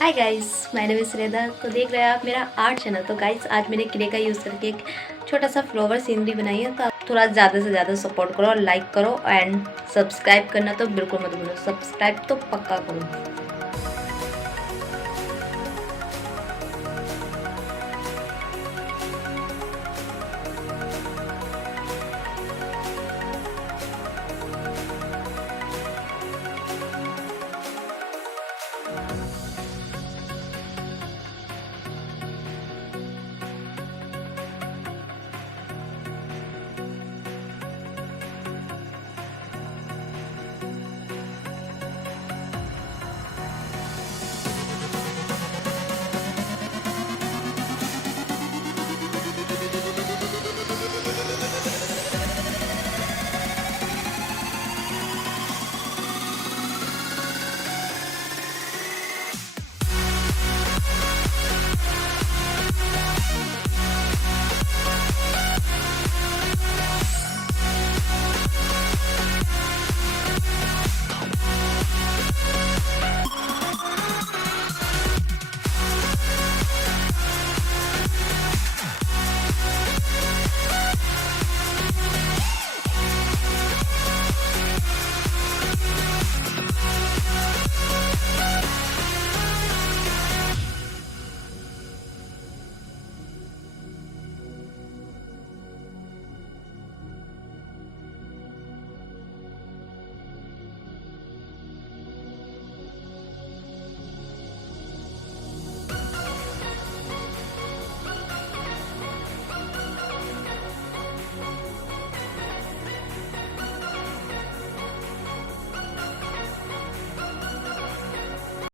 Hi guys, my name is श्रेदा। तो देख रहे हैं आप मेरा आर्ट चैनल। तो गाइस आज मैंने क्ले का यूज़ करके एक छोटा सा फ्लावर सीनरी बनाई है। तो आप थोड़ा ज़्यादा से ज़्यादा सपोर्ट करो और लाइक करो एंड सब्सक्राइब करना तो बिल्कुल मत भूलो। सब्सक्राइब तो पक्का करो।